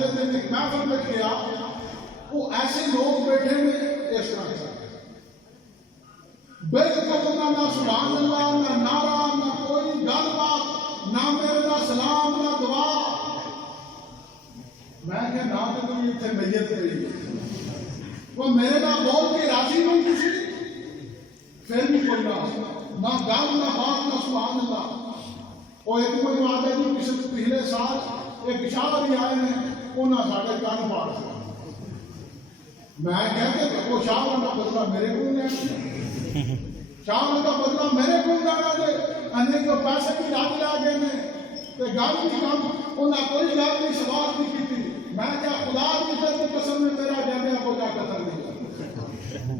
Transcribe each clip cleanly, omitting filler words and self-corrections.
مسجد میں ایک محفل میں گیا، وہ ایسے لوگ بیٹھے ہوئے اس طرح سے بالکل نہ سبحان اللہ، نہ نعرہ، نہ کوئی گل بات، نہ میرے نہ سلام، نہ دعا۔ میں کہ نہ تو کوئی اتنے میت پئی وہ میرے نہ بول کے راضی نہیں کسی، پھر بھی کوئی نہ گل نہ بات نہ سبحان اللہ۔ وہ ایک مجھے آتے جی پچھلے سال ایک شاہ بھی آئے ہیں، انہوں نے سارے کن پاڑ دیا۔ میں کہتے وہ شاہ کا بدلہ میرے کو نہیں، شاہ کا بدلہ میرے کو لینا دے، انہیں جو پیسے بھی رات لے گئے نے تے گل بھی کم، انہیں کوئی گل نہیں سوال نہیں کی۔ میں کیا خدا کی قسم میں میرا جانے بوجھا قتل نہیں،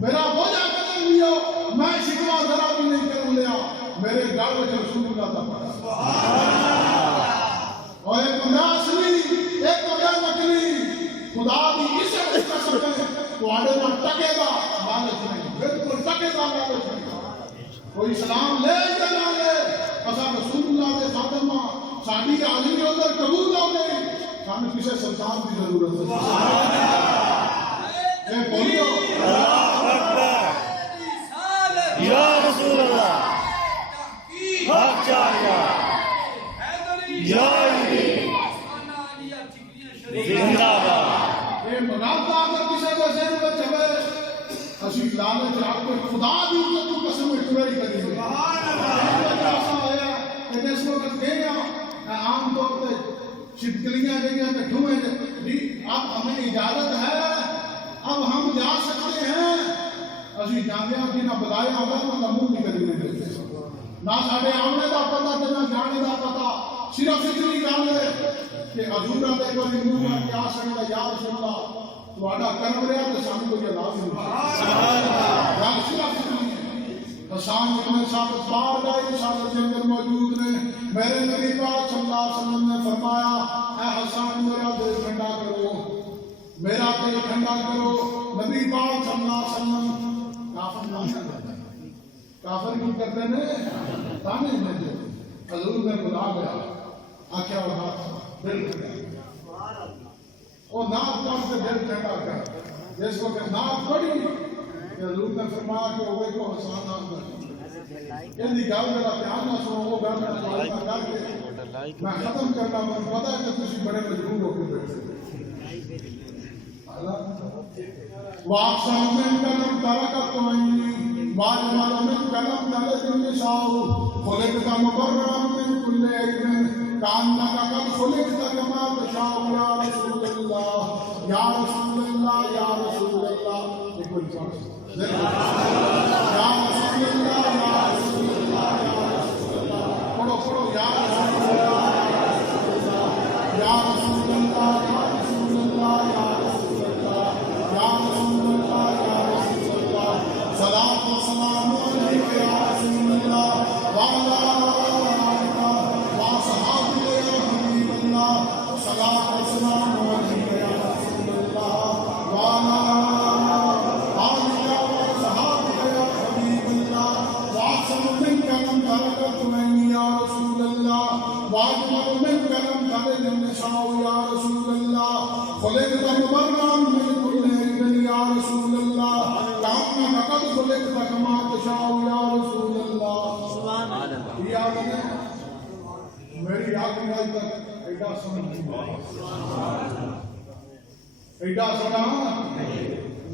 میرا بوجھا قتل نہیں ہو، میں شکوا ذرا بھی نہیں کر لیا، میرے گل میں رسول اللہ کا پڑا۔ اور ایک بندہ اصلی ایک بندہ نقلی، خدا کی عزت کی قسم ہے تواڈے نال ٹکے گا، لالچ نہیں، بالکل ٹکے گا، لالچ نہیں۔ کوئی سلام لے یا نہ لے، اساں رسول اللہ کے خادم ہاں، ساڈی حاضری ادھر قبول ہو گئی، سانو کسی سلطان کی ضرورت نہیں۔ اے بولیو یا رسول اللہ، حق چاہیے یا علی زندہ باد۔ یہ منافع اگر کسی کے ذہن میں چلے، اسی لالچ آپ کو خدا دی عزت کی قسم میں ٹرائی کریں گے۔ ایسا ہوا کہ جس وقت گئے عام طور پہ چھپکلیاں گئی ہیں ڈھوئے جی اب ہمیں اجازت ہے، اب ہم جا سکتے ہیں، اسی جانے کی نہ بلایا ہوگا نہ منہ نکلنے دیتے، نہ ساڑھے آمنے دا پتا تے نہ جانے دا پتا، صرف اتنی گل ہے کہ حضور دے کوئی منہ کر کے آ سکتا یا رسول اللہ تہاڈا کرم رہا تے سانوں کوئی عذاب نہیں۔ گل صرف اتنی ہے۔ حسان ابن ثابت بارگاہ رسالت کے اندر موجود نے، میرے نبی پاک صلی اللہ علیہ وسلم نے فرمایا اے حسان میرا دل ٹھنڈا کرو، میرا دل ٹھنڈا کرو۔ نبی پاک صلی اللہ علیہ وسلم کافر نہیں کرتے، کافر کیوں کرتے ہیں؟ تانے میں جو حضور نے بلا گیا آکھیا وہ دل ٹھنڈا، وہ ناک پڑھ کے دل ٹھنڈا کر۔ جس وقت ناک پڑھی کہ حضور نے فرمایا کہ وہ کو حسان نام کر یہ گل میرا دھیان نہ سنو، وہ گل میں کر کے میں ختم کرنا، مجھے پتا ہے کہ تسی بڑے مجبور ہو کے بیٹھے وَأَقْسَمَ مِنْكَ لَمْ تَرَكَتْ عَيْنِي وَأَجْمَلَ مِنْكَ لَمْ تَلِدِ النِّسَاءُ خُلِقْتَ مُبَرَّأً مِنْ كُلِّ عَيْبٍ كَأَنَّكَ قَدْ خُلِقْتَ كَمَا تَشَاءُ يَا رَسُولَ اللَّهِ يَا رَسُولَ اللَّهِ يَا رَسُولَ اللَّهِ يا رسول اللہ یا رسول اللہ یا رسول اللہ، پڑھو پڑھو یا رسول اللہ یا رسول اللہ یا رسول اللہ یا رسول اللہ یا رسول اللہ یا رسول اللہ، صلاۃ و سلام علیک یا رسول اللہ وعلی آلک واصحابک یا حبیب اللہ، صلاۃ و سلام علیک یا رسول اللہ وعلی وَأَجْمَلُ مِنْكَ لَمْ تَلِدِ النِّسَاءُ يَا رَسُولَ اللَّهِ خُلِقْتَ مُبَرَّأً مِنْ كُلِّ عَيْبٍ يَا رَسُولَ اللَّهِ كَأَنَّكَ قَدْ خُلِقْتَ كَمَا تَشَاءُ يَا رَسُولَ اللَّهِ۔ سبحان اللہ۔ یہ یاد ہے میری یاد میں آج تک ایڈا سنا ایڈا سنا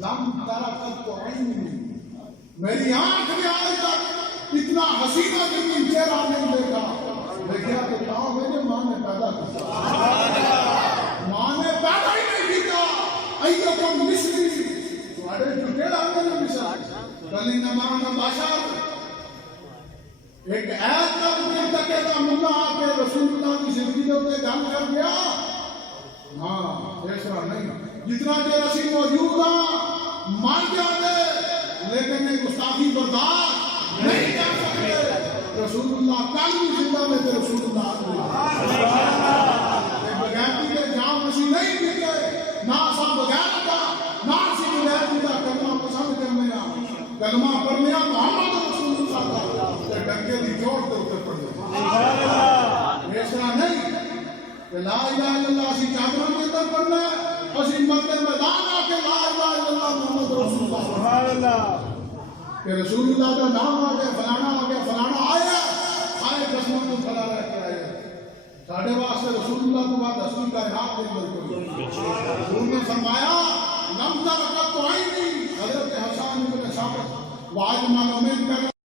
لم ترکت عینی، میری آنکھ میں آج تک اتنا حسینہ جمیل چہرہ نہیں دیکھا۔ دیکھیا کہ کہاں میرے ماں نے پیدا کیا، ماں نے پیدا ہی نہیں کیا۔ ایکم مصری تواڈے جو کیڑا ہے مثال کلی نمان بشر، ایک ایت کا مطلب کہ ملا آ کے رسول اللہ کی زندگی کے اوپر گل کر گیا، ہاں ایسا نہیں۔ جتنا دیر اسی موجود ہاں مر جاتے لیکن یہ گستاخی برداشت نہیں کر سکتے۔ رسول اللہ کل بھی زندہ میں تھے، رسول اللہ بغیرتی کے جام نشی نہیں پیتے، نہ سا بغیر کا نہ سی بغیر کا کلمہ پسند کرنے کلمہ پڑھنے محمد رسول اللہ کا ڈنکے دی جوڑ کے اوپر پڑھنے۔ اس طرح نہیں کہ لا الہ الا اللہ سی چادروں کے اندر پڑھنا مصیبت کے میدان آ کے لا الہ الا اللہ محمد رسول اللہ سبحان اللہ کہ رسول اللہ کا نام آ گیا فلانا آیا قسمت کو کھڑا رہ کے آئے ساڑھے واسطے رسول اللہ کو بات اصلی کا انعام دے کر رسول نے فرمایا لم ترقت تو آئی نہیں حضرت حسان بن ثابت وآج میں امید کر